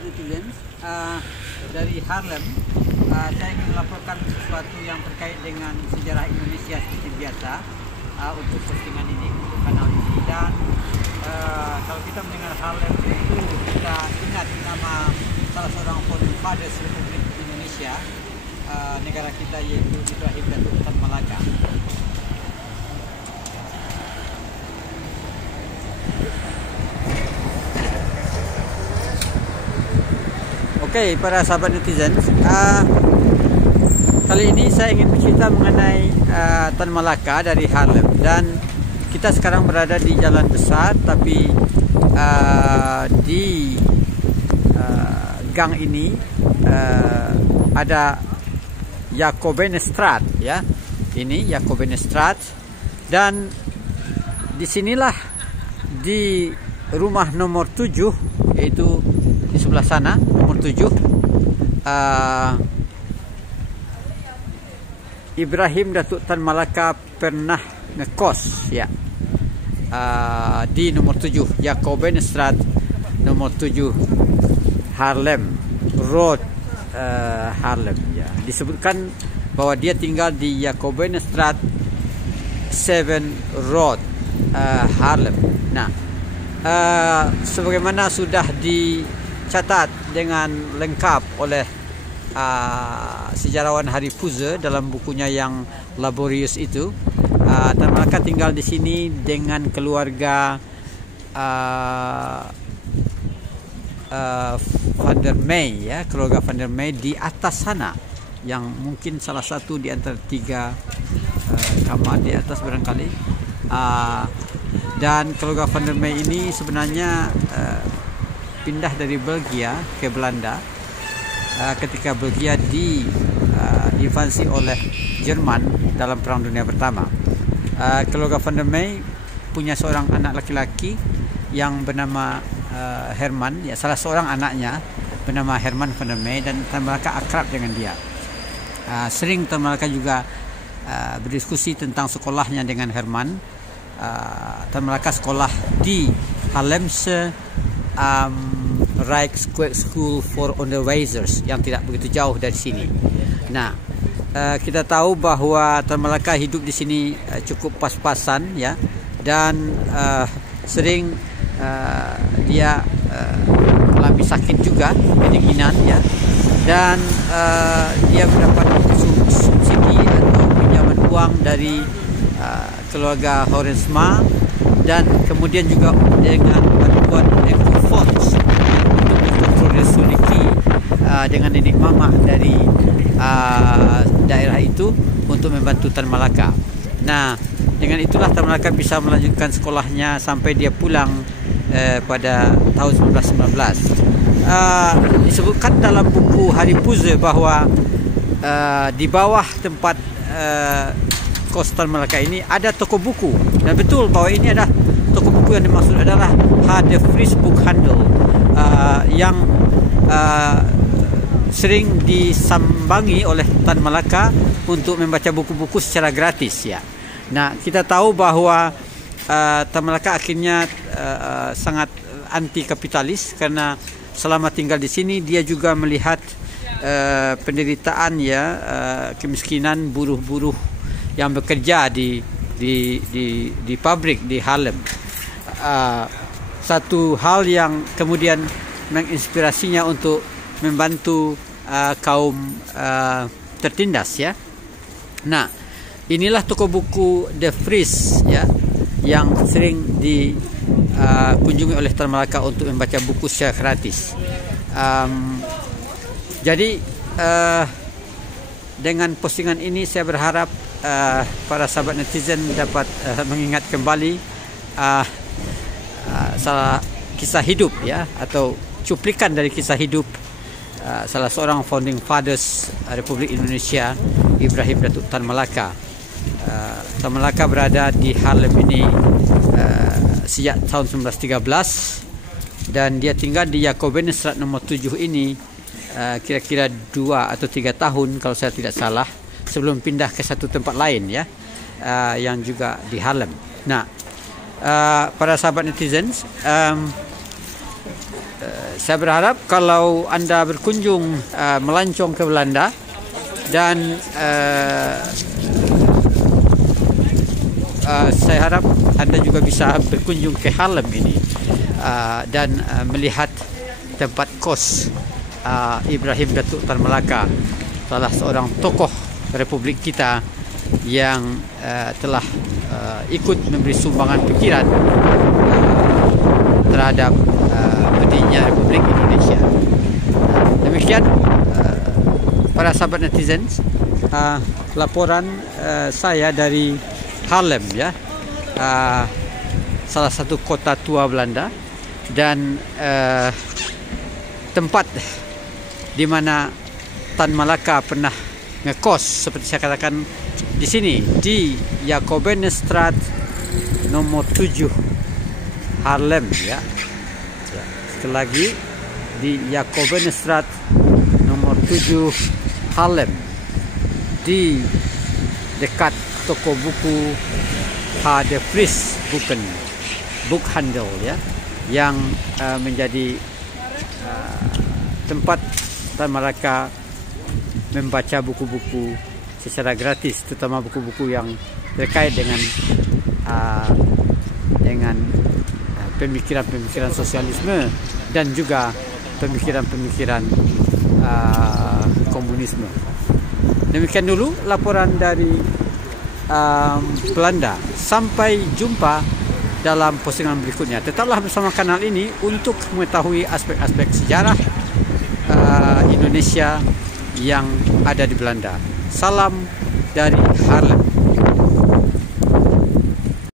sahabat netizen, dari Harlem, saya ingin melaporkan sesuatu yang terkait dengan sejarah Indonesia seperti biasa untuk postingan ini, untuk kanal ini. Dan kalau kita mendengar Harlem itu, kita ingat nama salah seorang founding fathers Republik Indonesia, negara kita, yaitu Ibrahim Datuk Tan Malaka. Oke, para sahabat netizen, kali ini saya ingin bercerita mengenai Tan Malaka dari Harlem. Dan kita sekarang berada di jalan besar, tapi di gang ini ada Jacobenestraat, ya. Ini Jacobenestraat, dan disinilah di rumah nomor 7, yaitu di sebelah sana, nomor 7, Ibrahim Datuk Tan Malaka pernah ngekos, ya, di nomor 7 Jacobenestraat, nomor 7 Harlem Road, Harlem, ya. Disebutkan bahwa dia tinggal di Jacobenestraat 7 Road, Harlem. Nah, sebagaimana sudah dicatat dengan lengkap oleh sejarawan Hari Puza dalam bukunya yang laborius itu, Tan Malaka tinggal di sini dengan keluarga Van der Mey, ya, keluarga Van der Mey di atas sana, yang mungkin salah satu di antara 3 kamar di atas barangkali. Dan keluarga Van der Mey ini sebenarnya pindah dari Belgia ke Belanda ketika Belgia diinvasi oleh Jerman dalam Perang Dunia Pertama. Keluarga Van der Mey punya seorang anak laki-laki yang bernama Herman, ya, salah seorang anaknya bernama Herman Van der Mey, dan Tan Malaka akrab dengan dia. Sering Tan Malaka juga berdiskusi tentang sekolahnya dengan Herman. Tan Malaka sekolah di Harlemse Rijkskwijk School for Onderwijzers yang tidak begitu jauh dari sini. Nah, kita tahu bahwa Tan Malaka hidup di sini cukup pas-pasan, ya, dan sering dia alami sakit juga, kedinginan, ya, dan dia mendapat subsidi atau pinjaman uang dari keluarga Horensma, dan kemudian juga dengan bantuan Ecofonds untuk kontrol resolusi dengan nenek mama dari daerah itu untuk membantu Tan Malaka. Nah, dengan itulah Tan Malaka bisa melanjutkan sekolahnya sampai dia pulang pada tahun 1919. Disebutkan dalam buku Hari Puza bahwa di bawah tempat kos Tan Malaka ini ada toko buku, dan betul bahwa ini adalah toko buku yang dimaksud adalah Harde Vries Boekhandel, yang sering disambangi oleh Tan Malaka untuk membaca buku-buku secara gratis, ya. Nah, kita tahu bahwa Tan Malaka akhirnya sangat anti kapitalis, karena selama tinggal di sini dia juga melihat penderitaan, ya, kemiskinan buruh-buruh yang bekerja di pabrik di Harlem. Satu hal yang kemudian menginspirasinya untuk membantu kaum tertindas, ya. Nah, inilah toko buku De Vries, ya, yang sering dikunjungi oleh Tan Malaka untuk membaca buku secara gratis. Jadi dengan postingan ini saya berharap para sahabat netizen dapat mengingat kembali salah kisah hidup, ya, atau cuplikan dari kisah hidup salah seorang founding fathers Republik Indonesia, Ibrahim Datuk Tan Malaka. Tan Malaka berada di Harlem ini sejak tahun 1913, dan dia tinggal di Jacobenestraat nomor 7 ini kira-kira 2 atau 3 tahun kalau saya tidak salah, sebelum pindah ke satu tempat lain, ya, yang juga di Harlem. Nah, para sahabat netizen, saya berharap kalau anda berkunjung melancong ke Belanda dan saya harap anda juga bisa berkunjung ke Haarlem ini dan melihat tempat kos Ibrahim Datuk Tan Malaka, salah seorang tokoh Republik kita yang telah ikut memberi sumbangan pikiran terhadap berdirinya Republik Indonesia. Demikian para sahabat netizen, laporan saya dari Haarlem, ya, salah satu kota tua Belanda dan tempat di mana Tan Malaka pernah ngekos, seperti saya katakan di sini, di Jacobenstraat nomor 7 Haarlem, ya. Sekali lagi di Jacobenstraat nomor 7 Haarlem, di dekat toko buku H. de Vries Boekhandel, ya, yang menjadi tempat Tan Malaka membaca buku-buku secara gratis, terutama buku-buku yang terkait dengan pemikiran-pemikiran sosialisme dan juga pemikiran-pemikiran komunisme. Demikian dulu laporan dari Belanda. Sampai jumpa dalam postingan berikutnya. Tetaplah bersama kanal ini untuk mengetahui aspek-aspek sejarah Indonesia yang ada di Belanda. Salam dari Haarlem.